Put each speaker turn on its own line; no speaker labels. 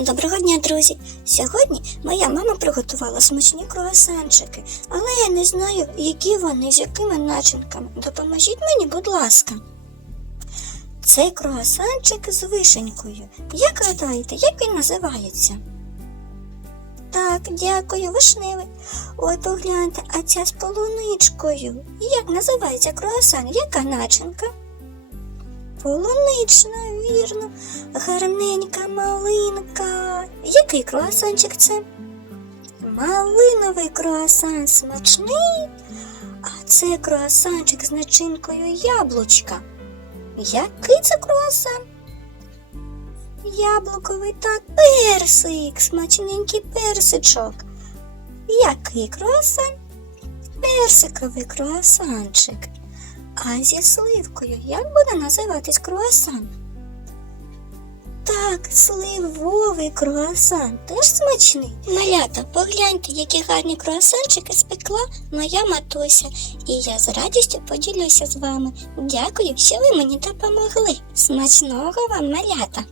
Доброго дня, друзі! Сьогодні моя мама приготувала смачні круасанчики, але я не знаю, які вони з якими начинками. Допоможіть мені, будь ласка. Цей круасанчик з вишенькою. Як гадаєте, як він називається? Так, дякую, вишневий. Ой, погляньте, а ця з полуничкою. Як називається круасан? Яка начинка? Полунична, вірно, гарненька малинка. Який круасанчик це? Малиновий круасан смачний, а це круасанчик з начинкою яблучка. Який це круасан? Яблуковий та персик, смачненький персичок. Який круасан? Персиковий круасанчик. А зі сливкою як буде називатись круасан? Так, сливовий круасан теж смачний. Малята, погляньте, які гарні круасанчики спекла моя матуся, і я з радістю поділюся з вами. Дякую, що ви мені допомогли. Смачного вам малята!